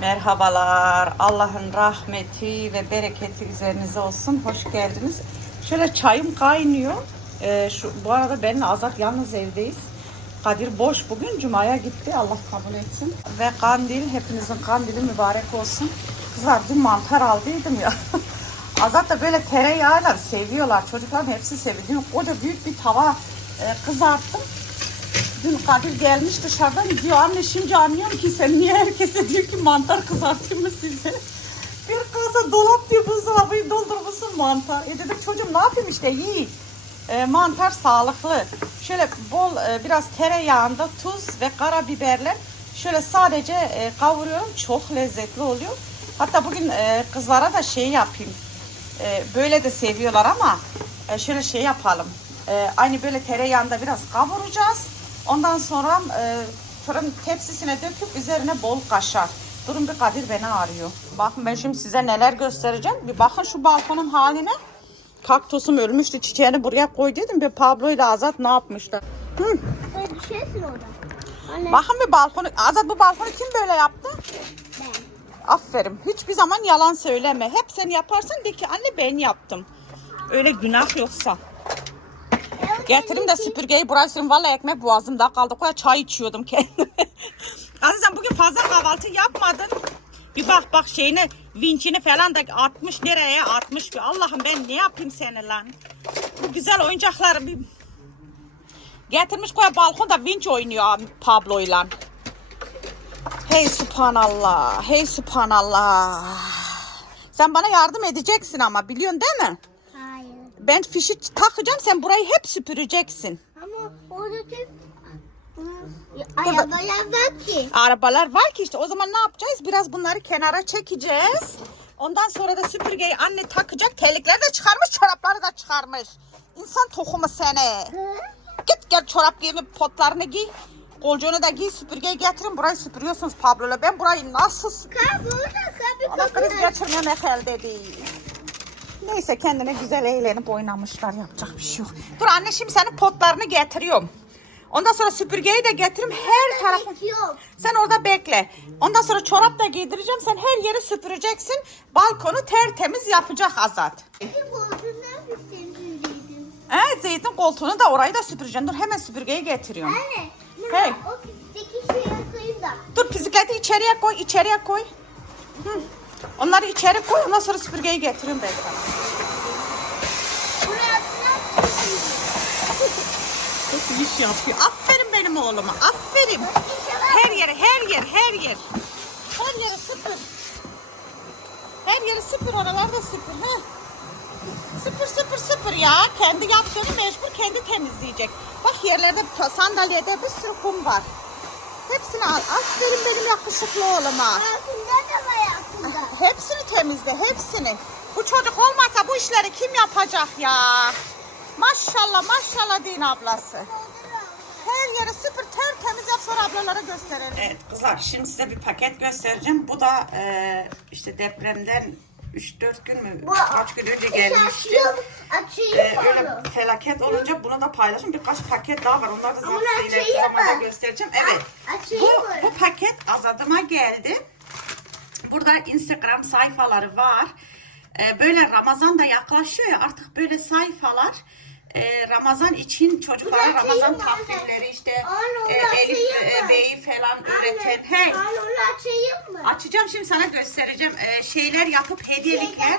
Merhabalar. Allah'ın rahmeti ve bereketi üzerinize olsun. Hoş geldiniz. Şöyle çayım kaynıyor. Ee, şu, bu arada benimle Azat yalnız evdeyiz. Kadir boş bugün. Cuma'ya gitti. Allah kabul etsin. Ve kandil. Hepinizin kandili mübarek olsun. Kızlar dün mantar aldıydım ya. Azat da böyle tereyağıyla seviyorlar. Çocukların hepsi seviyor. Dün Koca büyük bir tava e, kızarttım. Dün Kadir gelmiş dışarıdan diyor anne şimdi anlıyorum ki sen niye herkese diyor ki mantar kızartayım mı size? Bir kasa dolap diyor buzdolabıyı doldurmuşsun mantar. E dedim çocuğum ne yapayım işte yiyin. E, mantar sağlıklı. Şöyle bol e, biraz tereyağında tuz ve karabiberle şöyle sadece e, kavuruyorum. Çok lezzetli oluyor. Hatta bugün e, kızlara da şey yapayım. E, böyle de seviyorlar ama e, şöyle şey yapalım. E, aynı böyle tereyağında biraz kavuracağız. Ondan sonra e, fırın tepsisine döküp üzerine bol kaşar. Durun bir Kadir beni arıyor. Bakın ben şimdi size neler göstereceğim. Bir bakın şu balkonun haline. Kaktüsüm ölmüştü. Çiçeğini buraya koy dedim. Bir Pablo ile Azat ne yapmışlar? Hı. Düşersin orada. Anne Bakın bir balkonu. Azat bu balkonu kim böyle yaptı? ben. Aferin. Hiçbir zaman yalan söyleme. Hep sen yaparsın de ki anne ben yaptım. Öyle günah yoksa. Getirin de süpürgeyi buraya sürün. Vallahi ekmek boğazımda kaldı. Koya çay içiyordum kendime. Azizem bugün fazla kahvaltı yapmadın. Bir bak bak şeyini, vinçini falan da atmış nereye atmış. Bir Allah'ım ben ne yapayım seni lan. Bu güzel oyuncakları bir... Getirmiş koya balkonda vinç oynuyor Pablo'yla. Hey subhanallah. Hey subhanallah. Sen bana yardım edeceksin ama biliyorsun değil mi? Ben fişi takacağım sen burayı hep süpüreceksin. Ama orada tüm arabalar var ki. Arabalar var ki işte o zaman ne yapacağız? Biraz bunları kenara çekeceğiz. Ondan sonra da süpürgeyi anne takacak. Terlikleri de çıkarmış, çorapları da çıkarmış. İnsan tohumu seni. Git gel çorap giyimi potlarını giy. Kolcuğunu da giy, süpürgeyi getirin. Burayı süpürüyorsunuz Pablo'la. Ben burayı nasıl Kar burada kar bir Ama kriz geçirmemek elde değil. Neyse kendine güzel eğlenip oynamışlar. Yapacak bir şey yok. Dur anne şimdi senin potlarını getiriyorum. Ondan sonra süpürgeyi de getiririm her tarafı. Sen orada bekle. Ondan sonra çorap da giydireceğim. Sen her yeri süpüreceksin. Balkonu tertemiz yapacak Azat. Evet zeytin koltuğunu da orayı da süpüreceğim. Dur hemen süpürgeyi getiriyorum. Anne. Hey. O pistteki şeye koyayım da. Dur bisikleti içeriye koy, içeriye koy. Hı. Onları içeri koy. Ondan sonra süpürgeyi getiriyorum ben sana. İyi iş yapıyor. Aferin benim oğluma. Aferin. Her yere, her yer, her yer. Her yeri süpür. Her yeri süpür, oralarda süpür. He. Süpür, süpür, süpür ya. Kendi yaptığını mecbur kendi temizleyecek. Bak yerlerde, sandalyede bir sürü kum var. Hepsini al. Aferin benim yakışıklı oğluma. Altında da var. Hepsini temizle, hepsini. Bu çocuk olmasa bu işleri kim yapacak ya? Maşallah, maşallah din ablası. Her yeri süpür tertemiz yap sonra ablalara gösterelim. Evet kızlar şimdi size bir paket göstereceğim. Bu da e, işte depremden 3-4 gün mü kaç gün önce gelmişti. Açayım, açayım E, onu. öyle felaket olunca bunu da paylaşın. Birkaç paket daha var. Onları da size ileriki zamanda göstereceğim. Evet. Bu, bu paket azadıma geldi. Burada Instagram sayfaları var. Ee, böyle Ramazan da yaklaşıyor ya artık böyle sayfalar e, Ramazan için çocuklara dakika, Ramazan takvimleri işte e, Elif e, mı? Bey'i falan üreten. Anne, Hey, anne onu açayım mı? açacağım şimdi sana göstereceğim Ee, şeyler yapıp hediyelikler. Şeyler,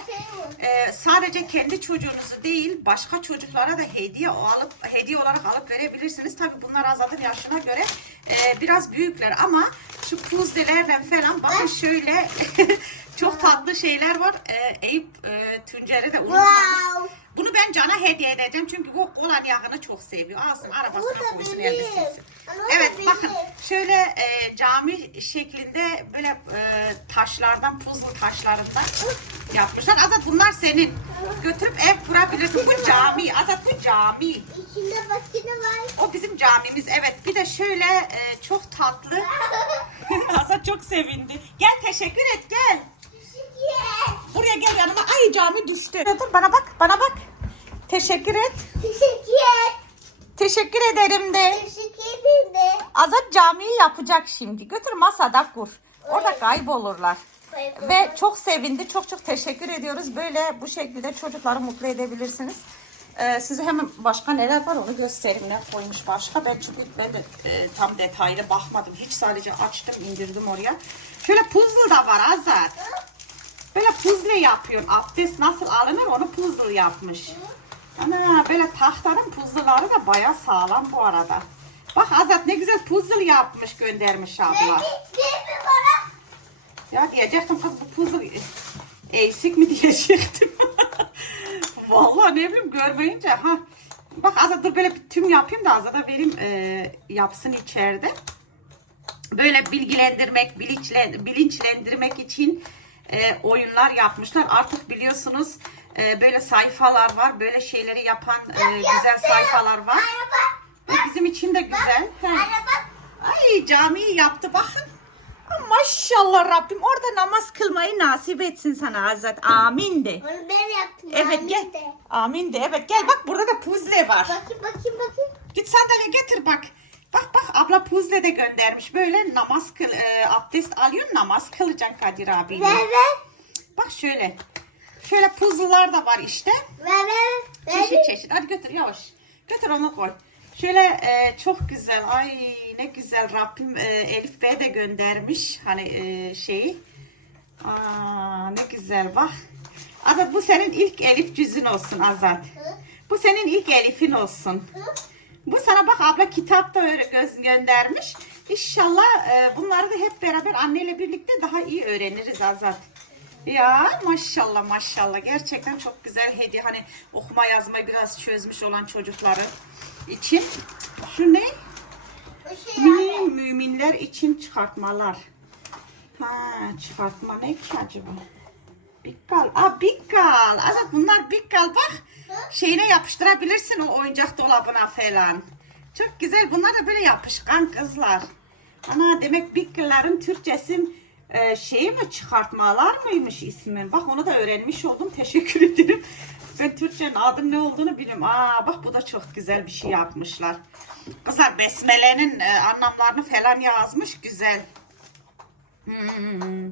şey? Ee, sadece kendi çocuğunuzu değil başka çocuklara da hediye alıp hediye olarak alıp verebilirsiniz. Tabi bunlar Azad'ın yaşına göre e, biraz büyükler ama şu kuzdelerden falan bakın şöyle çok tatlı şeyler var. Ee, Eyüp e, Tuncer'e de unutmamış. Bunu ben Can'a hediye edeceğim çünkü bu olan yağını çok seviyor. Alsın arabasına koysun benim. elbisesi. Ama o Evet bakın şöyle e, cami şeklinde böyle e, taşlardan, puzzle taşlarından yapmışlar. Azat bunlar senin. Götürüp ev kurabilirsin. Bu cami. Azat bu cami. İçinde başka ne var? O bizim camimiz. Evet. Bir de şöyle e, çok tatlı. Azat çok sevindi. Gel teşekkür et gel. Buraya gel yanıma. Ay cami düştü. Dur bana bak. Bana bak. Teşekkür et. Teşekkür. Teşekkür ederim de. Teşekkür ederim de. Azat camiyi yapacak şimdi. Götür masada kur. Orada kaybolurlar. Ve çok sevindi. Çok çok teşekkür ediyoruz. Böyle bu şekilde çocukları mutlu edebilirsiniz. Ee, size hemen başka neler var onu göstereyim. Ne koymuş başka. Ben çünkü ben de e, tam detaylı bakmadım. Hiç sadece açtım indirdim oraya. Şöyle puzzle da var Azat. Böyle puzzle yapıyor. Abdest nasıl alınır onu puzzle yapmış. Ana böyle tahtanın puzzle'ları da baya sağlam bu arada. Bak Azat ne güzel puzzle yapmış göndermiş abla. Ya diyecektim kız bu puzzle eksik mi diyecektim. Vallahi ne bileyim görmeyince ha. Bak Azat dur böyle bir tüm yapayım da Azat'a vereyim e, yapsın içeride. Böyle bilgilendirmek, bilinçlen, bilinçlendirmek için e, oyunlar yapmışlar. Artık biliyorsunuz e, böyle sayfalar var. Böyle şeyleri yapan e, güzel sayfalar var. Araba. Ve bizim için de güzel. He. Ay camiyi yaptı bakın. Maşallah Rabbim orada namaz kılmayı nasip etsin sana Azat. Amin de. Onu ben yaptım. Evet annem gel. de. Amin de evet gel bak burada da puzzle var. Bakayım bakayım bakayım. Git sandalye getir bak. Bak bak abla puzzle de göndermiş. Böyle namaz kıl, e, abdest alıyorsun namaz kılacaksın Kadir abiyle. Ver ver. Bak şöyle. Şöyle puzzle'lar da var işte. Ver ver. Ver. Çeşit çeşit. Hadi götür yavaş. Götür onu koy. Şöyle e, çok güzel. Ay ne güzel. Rabbim e, Elif Bey de göndermiş. Hani e, şeyi. Aa, ne güzel bak. Azat bu senin ilk Elif cüzün olsun Azat. Bu senin ilk Elif'in olsun. Bu sana bak abla kitapta göz göndermiş. İnşallah e, bunları da hep beraber anneyle birlikte daha iyi öğreniriz Azat. Ya maşallah maşallah gerçekten çok güzel hediye. Hani okuma yazmayı biraz çözmüş olan çocukları için. Şu ne? Şey Mümin müminler için çıkartmalar. Ha çıkartma ne ki acaba? Bikkal. Aa bikkal. Azat bunlar bikkal bak. Şeyine yapıştırabilirsin o oyuncak dolabına falan. Çok güzel. Bunlar da böyle yapışkan kızlar. Ana demek bikkalların Türkçesi e, şeyi mi çıkartmalar mıymış ismi? Bak onu da öğrenmiş oldum. Teşekkür ederim. Ben Türkçenin adının ne olduğunu bilmiyorum. Aa bak bu da çok güzel bir şey yapmışlar. Kızlar besmelenin e, anlamlarını falan yazmış. Güzel. Hmm.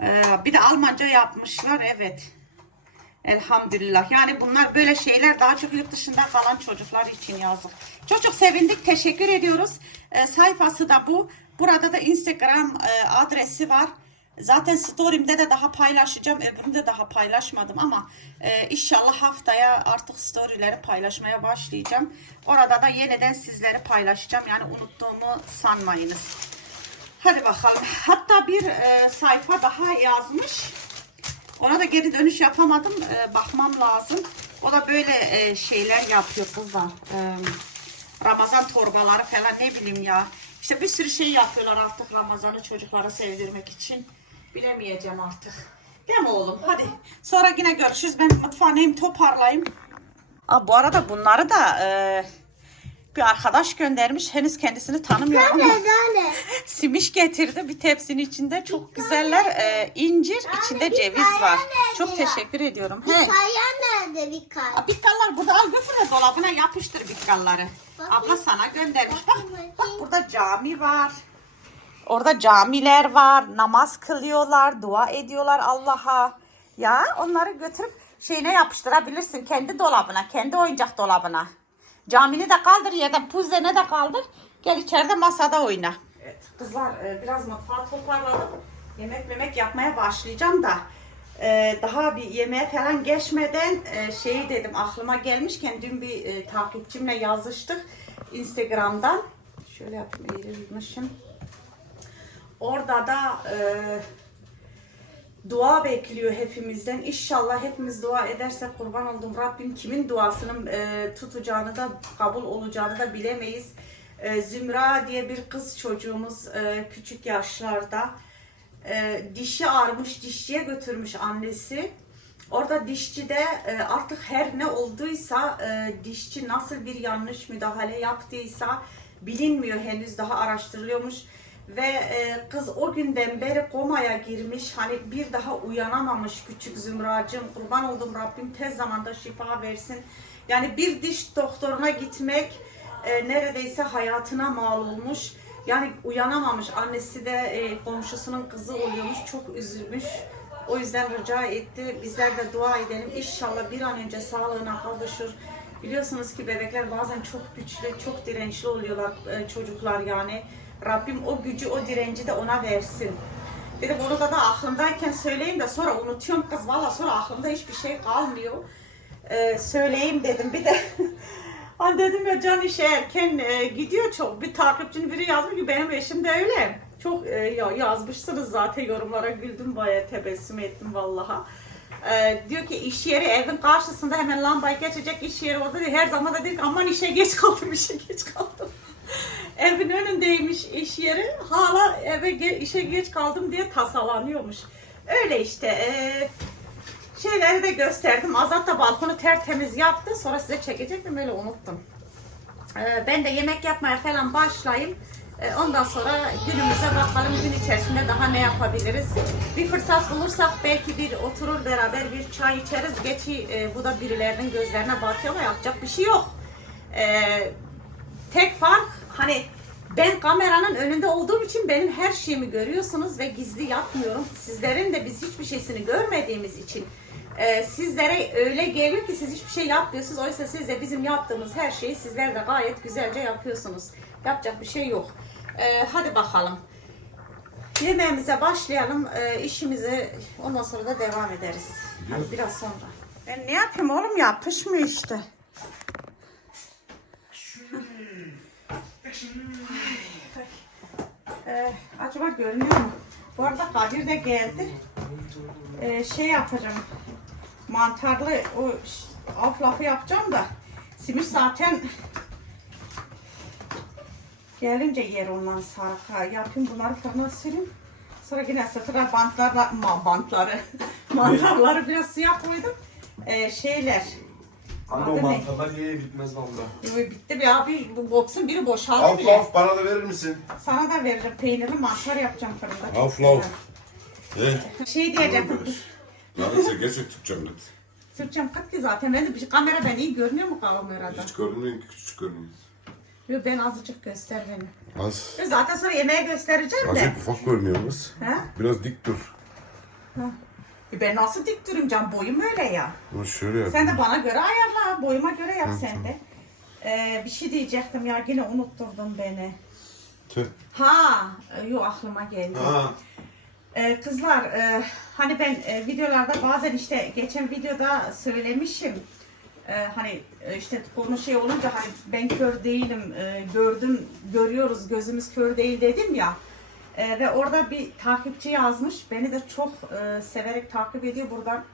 Ee, bir de Almanca yapmışlar evet. Elhamdülillah. Yani bunlar böyle şeyler daha çok yurt dışında kalan çocuklar için yazdık. Çok çok sevindik. Teşekkür ediyoruz. Ee, sayfası da bu. Burada da Instagram e, adresi var. Zaten story'imde de daha paylaşacağım. Öbüründe daha paylaşmadım ama e, inşallah haftaya artık story'leri paylaşmaya başlayacağım. Orada da yeniden sizleri paylaşacağım. Yani unuttuğumu sanmayınız. Hadi bakalım. Hatta bir e, sayfa daha yazmış. Ona da geri dönüş yapamadım. E, bakmam lazım. O da böyle e, şeyler yapıyor kızlar. E, Ramazan torbaları falan ne bileyim ya. İşte bir sürü şey yapıyorlar artık Ramazan'ı çocuklara sevdirmek için. Bilemeyeceğim artık. Değil mi oğlum? Hadi. Sonra yine görüşürüz. Ben mutfağı hem toparlayayım. Aa, bu arada bunları da e, bir arkadaş göndermiş. Henüz kendisini tanımıyorum ama. Simiş getirdi bir tepsinin içinde çok güzeller e, incir içinde ceviz var. Çok teşekkür ediyorum. Bir He. kaya nerede bir kaya? Bitkallar burada al götür dolabına yapıştır bitkalları. Abla sana göndermiş. Bak, bak burada cami var. Orada camiler var. Namaz kılıyorlar. Dua ediyorlar Allah'a. Ya onları götürüp şeyine yapıştırabilirsin. Kendi dolabına. Kendi oyuncak dolabına. Camini de kaldır ya da puzene de kaldır. Gel içeride masada oyna. Evet kızlar e, biraz mutfağı toparladım. Yemek memek yapmaya başlayacağım da. e, Daha bir yemeğe falan geçmeden e, şey dedim aklıma gelmişken dün bir takipçimle yazıştık Instagram'dan. Şöyle yapayım eğrilmişim. Orada da e, dua bekliyor hepimizden. İnşallah hepimiz dua edersek kurban oldum. Rabbim kimin duasının e, tutacağını da kabul olacağını da bilemeyiz. E, Zümra diye bir kız çocuğumuz e, küçük yaşlarda e, dişi ağrımış dişçiye götürmüş annesi. Orada dişçide e, artık her ne olduysa e, dişçi nasıl bir yanlış müdahale yaptıysa bilinmiyor henüz daha araştırılıyormuş ve e, kız o günden beri komaya girmiş hani bir daha uyanamamış küçük Zümracığım kurban oldum Rabbim tez zamanda şifa versin yani bir diş doktoruna gitmek e, neredeyse hayatına mal olmuş. Yani uyanamamış. Annesi de e, komşusunun kızı oluyormuş. Çok üzülmüş. O yüzden rica etti. Bizler de dua edelim. İnşallah bir an önce sağlığına kavuşur. Biliyorsunuz ki bebekler bazen çok güçlü, çok dirençli oluyorlar e, çocuklar yani. Rabbim o gücü, o direnci de ona versin. Dedim onu da, da aklımdayken söyleyeyim de sonra unutuyorum kız. Valla sonra aklımda hiçbir şey kalmıyor. Ee, söyleyeyim dedim. Bir de Hani dedim ya Can işe erken e, gidiyor çok. Bir takipçinin biri yazmış ki benim eşim de öyle. Çok e, ya yazmışsınız zaten yorumlara güldüm bayağı tebessüm ettim vallaha. E, diyor ki iş yeri evin karşısında hemen lambayı geçecek iş yeri orada diyor. Her zaman da diyor ki aman işe geç kaldım işe geç kaldım. Evin önündeymiş iş yeri. Hala eve ge- işe geç kaldım diye tasalanıyormuş. Öyle işte. E, şeyleri de gösterdim. Azat da balkonu tertemiz yaptı. Sonra size çekecektim öyle unuttum. Ee, ben de yemek yapmaya falan başlayayım. Ee, ondan sonra günümüze bakalım gün içerisinde daha ne yapabiliriz. Bir fırsat bulursak belki bir oturur beraber bir çay içeriz. Geçi e, bu da birilerinin gözlerine batıyor ama yapacak bir şey yok. Ee, tek fark hani ben kameranın önünde olduğum için benim her şeyimi görüyorsunuz ve gizli yapmıyorum. Sizlerin de biz hiçbir şeysini görmediğimiz için e, sizlere öyle geliyor ki siz hiçbir şey yapmıyorsunuz. Oysa siz de bizim yaptığımız her şeyi sizler de gayet güzelce yapıyorsunuz. Yapacak bir şey yok. E, hadi bakalım. Yemeğimize başlayalım. E, işimizi ondan sonra da devam ederiz. Hadi biraz sonra. Ben ne yapayım oğlum yapışmıyor işte. Ee, acaba görünüyor mu? Bu arada Kadir de geldi. Ee, şey yapacağım. Mantarlı o af lafı yapacağım da. Simit zaten gelince yer ondan sarka. Yapayım bunları fırına süreyim. Sonra yine sıfıra bantlarla, ma, bantları, mantarları biraz siyah koydum. Ee, şeyler, Anne o ne? mantarlar ye bitmez valla. Ee, bitti bir abi bu boksun biri boşaldı Af bile. laf bana da verir misin? Sana da veririm peynirli mantar yapacağım fırında. çok Af güzel. He? Şey diyecektim. Lan sen gerçek Türkçem net. Sırtacağım kat ki zaten. Ben de bir kamera ben iyi görünüyor mu kamerada? Hiç görünmüyor ki küçük görünüyor. Yok ben azıcık göster beni. Az. Ve Zaten sonra yemeğe göstereceğim de. Azıcık ufak görünüyor kız. He? Biraz dik dur. E Ben nasıl dik can boyum öyle ya. Bunu şöyle yap. Sen de bana göre ayarla. Boyuma göre yap sen de. Ee, bir şey diyecektim ya yine unutturdun beni. Tüh. Ha, e, aklıma geldi. Ha. Ee, kızlar e, hani ben e, videolarda bazen işte geçen videoda söylemişim. Ee, hani e, işte konu şey olunca hani ben kör değilim, e, gördüm, görüyoruz, gözümüz kör değil dedim ya. E, ve orada bir takipçi yazmış. Beni de çok e, severek takip ediyor. Buradan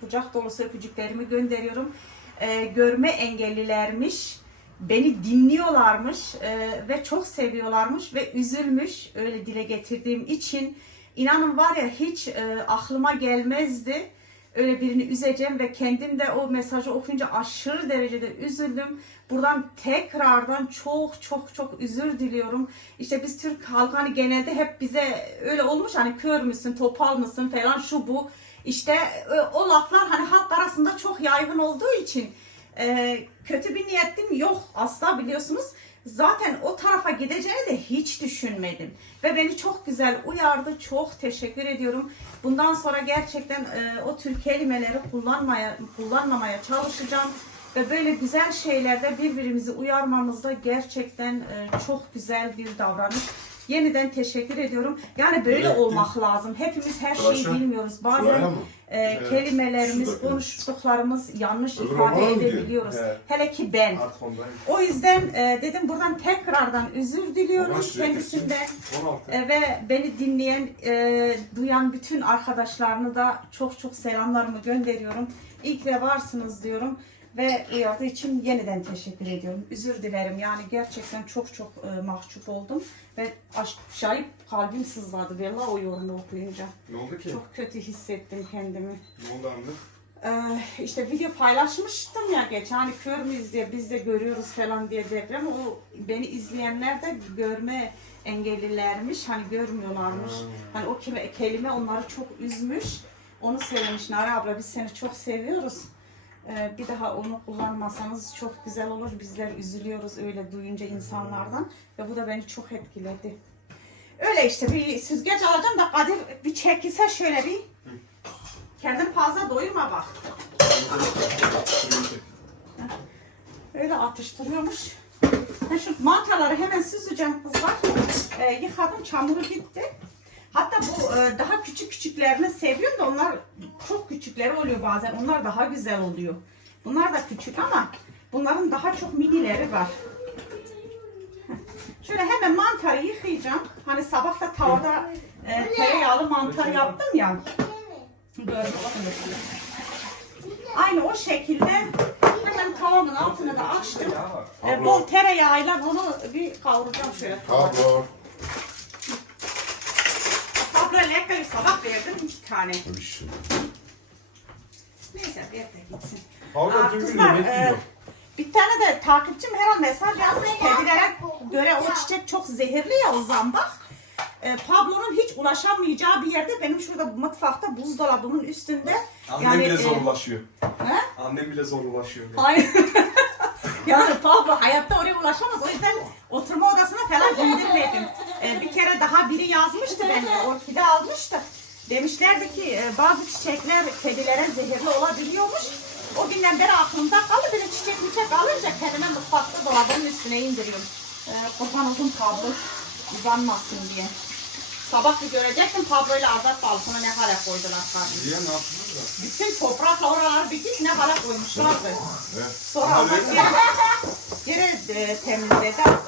kucak dolusu öpücüklerimi gönderiyorum. E, görme engellilermiş. Beni dinliyorlarmış e, ve çok seviyorlarmış ve üzülmüş öyle dile getirdiğim için. İnanın var ya hiç e, aklıma gelmezdi öyle birini üzeceğim ve kendim de o mesajı okuyunca aşırı derecede üzüldüm. Buradan tekrardan çok çok çok özür diliyorum. İşte biz Türk halkı hani genelde hep bize öyle olmuş hani kör müsün, topal mısın falan şu bu. İşte e, o laflar hani halk arasında çok yaygın olduğu için e, kötü bir niyetim yok asla biliyorsunuz. Zaten o tarafa gideceğini de hiç düşünmedim. Ve beni çok güzel uyardı. Çok teşekkür ediyorum. Bundan sonra gerçekten e, o tür kelimeleri kullanmaya kullanmamaya çalışacağım. Ve böyle güzel şeylerde birbirimizi uyarmamızda gerçekten e, çok güzel bir davranış. Yeniden teşekkür ediyorum. Yani böyle Evet, olmak lazım. Hepimiz her şeyi Arkadaşlar, bilmiyoruz. Bazen e, Evet, kelimelerimiz, şurada. konuştuklarımız yanlış Öbür ifade edebiliyoruz. Evet. Hele ki ben. O yüzden e, dedim buradan tekrardan özür diliyorum kendisinden. 16. E, ve beni dinleyen, e, duyan bütün arkadaşlarını da çok çok selamlarımı gönderiyorum. İyi ki de varsınız diyorum. Ve uyardığı için yeniden teşekkür ediyorum. Özür dilerim. Yani gerçekten çok çok e, mahcup oldum. Ve acayip kalbim sızladı. Vallahi o yorumu okuyunca. Ne oldu ki? Çok kötü hissettim kendimi. Ne oldu anne? Ee, işte video paylaşmıştım ya geçen hani kör müyüz diye biz de görüyoruz falan diye deprem o beni izleyenler de görme engellilermiş hani görmüyorlarmış hani o kelime, kelime onları çok üzmüş onu söylemiş Nara abla biz seni çok seviyoruz bir daha onu kullanmasanız çok güzel olur. Bizler üzülüyoruz öyle duyunca insanlardan. Ve bu da beni çok etkiledi. Öyle işte bir süzgeç alacağım da Kadir bir çekilse şöyle bir. Kendin fazla doyurma bak. Öyle atıştırıyormuş. Ben şu mantarları hemen süzeceğim kızlar. Ee, yıkadım çamuru gitti. Hatta bu e, daha küçük küçüklerini seviyorum da onlar çok küçükleri oluyor bazen. Onlar daha güzel oluyor. Bunlar da küçük ama bunların daha çok minileri var. Şöyle hemen mantarı yıkayacağım. Hani sabah da tavada e, tereyağlı mantar yaptım ya. Aynı o şekilde hemen tavamın altını da açtım. E, bol tereyağıyla bunu bir kavuracağım şöyle. Abla. Abla lekkeli sabah verdim iki tane. Tabii şimdi. Neyse ver de gitsin. Tüm gün kızlar, yemek e, yiyor. bir tane de takipçim her an mesaj yazmış. Kedilere göre o çiçek çok zehirli ya o zambak. E, Pablo'nun hiç ulaşamayacağı bir yerde benim şurada mutfakta buzdolabımın üstünde. Annem bile e, zor ulaşıyor. he? Annem bile zor ulaşıyor. Hayır. yani Pablo hayatta oraya ulaşamaz. O yüzden oturma odasına falan indirmedim. Ee, bir kere daha biri yazmıştı beni. Orkide almıştı. Demişlerdi ki e, bazı çiçekler kedilere zehirli olabiliyormuş. O günden beri aklımda kaldı. Bir de çiçek çiçek alınca kendime mutfakta dolabın üstüne indiriyorum. Ee, kurban oldum Pablo uzanmasın diye. Sabah bir görecektim Pablo ile Azat balkona ne hale koydular kardeşim. Diye ne yaptınız da? Bütün toprakla oraları bitik ne hale koymuşlardı. Evet. Sonra Azat geri, geri e, temizledi abi.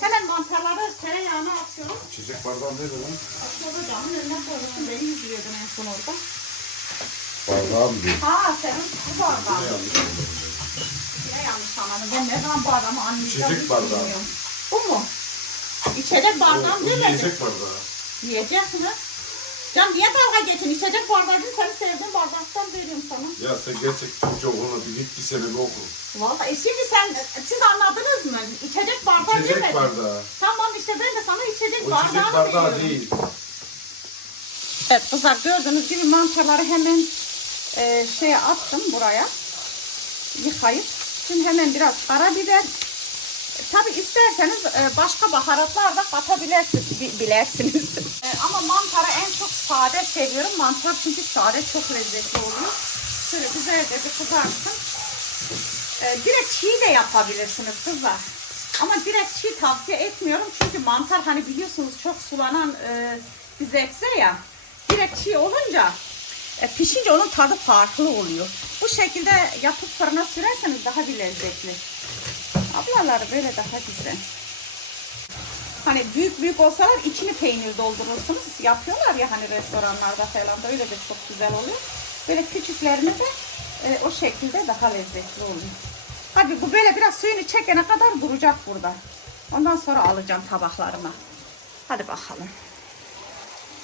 Hemen mantarları tereyağına atıyorum. İçecek bardağın nerede lan? Aşağıda camın önüne koymuşum. Beni izliyordun en son orada. Bardağım değil. Ha senin bu bardağın. Ne yanlış oldu? Ne yanlış. Ben ne zaman bu adamı anlayacağım hiç bardağı. bilmiyorum. Bu mu? İçecek bardağım mi? Yiyecek bardağı. Yiyecek mi? Can niye dalga geçin? İçecek bardağı değil, seni sevdiğim bardaktan veriyorum sana. Ya sen gerçekten çok onu bir git bir sene bir oku. Vallahi e şimdi sen, siz anladınız mı? İçecek bardağı İçecek mi? bardağı. Tamam işte ben de sana içecek O bardağını içecek bardağı veriyorum. değil. Evet kızlar gördüğünüz gibi mantarları hemen e, şeye attım buraya. Yıkayıp. Şimdi hemen biraz karabiber. Tabi isterseniz e, başka baharatlar da katabilirsiniz. E, ama mantarı en çok sade seviyorum. Mantar çünkü sade çok lezzetli oluyor. Şöyle güzelce bir kızarsın. E, direkt çiğ de yapabilirsiniz kızlar. Ama direkt çiğ tavsiye etmiyorum. Çünkü mantar hani biliyorsunuz çok sulanan bir zevkse ya. Direkt çiğ olunca pişince onun tadı farklı oluyor. Bu şekilde yapıp fırına sürerseniz daha bir lezzetli. Ablaları böyle daha güzel. Hani büyük büyük olsalar içini peynir doldurursunuz. Yapıyorlar ya hani restoranlarda falan da öyle de çok güzel oluyor. Böyle küçüklerini de e, o şekilde daha lezzetli oluyor. Hadi bu böyle biraz suyunu çekene kadar duracak burada. Ondan sonra alacağım tabaklarıma. Hadi bakalım.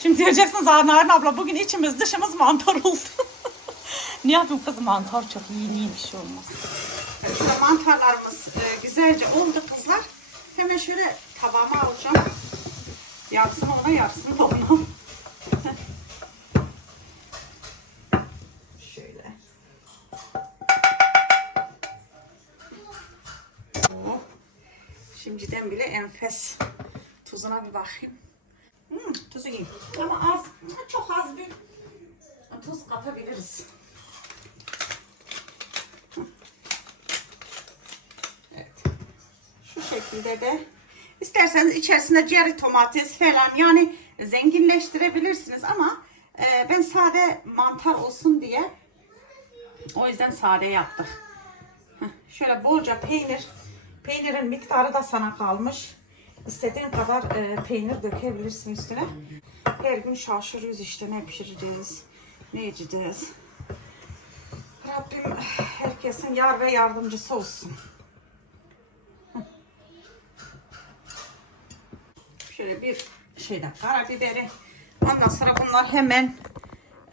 Şimdi diyeceksiniz "Aa, Narin abla bugün içimiz dışımız mantar oldu. ne yapayım kızım mantar çok iyi bir şey olmaz. Şöyle mantarlarımız e, güzelce oldu kızlar. Hemen şöyle tabağıma alacağım. Yarısını ona yarısını da ona. şöyle. Oh. Şimdiden bile enfes. Tuzuna bir bakayım. Hmm, tuzu iyi. Ama az, çok az bir tuz katabiliriz. Evet. Şu şekilde de isterseniz içerisine cherry domates falan yani zenginleştirebilirsiniz ama e, ben sade mantar olsun diye o yüzden sade yaptık. Heh, şöyle bolca peynir. Peynirin miktarı da sana kalmış. İstediğin kadar e, peynir dökebilirsin üstüne. Her gün şaşırıyoruz işte ne pişireceğiz, ne yiyeceğiz. Rabbim herkesin yar ve yardımcısı olsun. Şöyle bir şeyden karabiberi. Ondan sonra bunlar hemen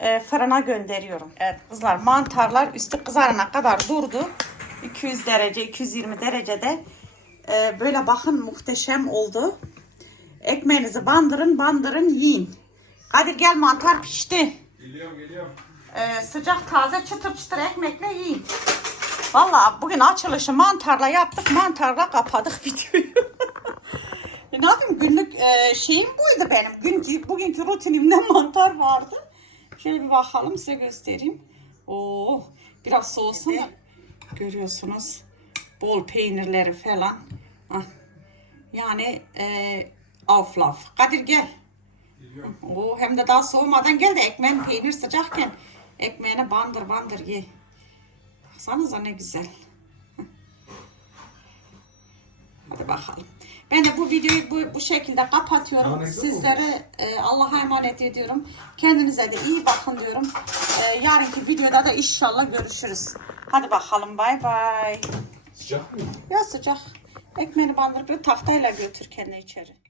e, fırına gönderiyorum. Evet kızlar mantarlar üstü kızarana kadar durdu. 200 derece 220 derecede e, böyle bakın muhteşem oldu. Ekmeğinizi bandırın bandırın yiyin. Hadi gel mantar pişti. Geliyorum geliyorum. e, sıcak taze çıtır çıtır ekmekle yiyin. Vallahi bugün açılışı mantarla yaptık. Mantarla kapadık videoyu. Ne yapayım günlük e, şeyim buydu benim. Günkü, bugünkü rutinimde mantar vardı. Şöyle bir bakalım size göstereyim. Oo, biraz soğusun da görüyorsunuz. Bol peynirleri falan. Ah. Yani e, aflaf. Kadir gel. Oo, hem de daha soğumadan gel de ekmeğin peynir sıcakken ekmeğine bandır bandır ye. Baksanıza ne güzel. Hadi bakalım. Ben de bu videoyu bu, bu şekilde kapatıyorum. Güzel Sizlere e, Allah'a emanet ediyorum. Kendinize de iyi bakın diyorum. E, yarınki videoda da inşallah görüşürüz. Hadi bakalım bay bay. Sıcak mı? Ya sıcak. Ekmeğini bandırıp tahtayla götür kendine içeri.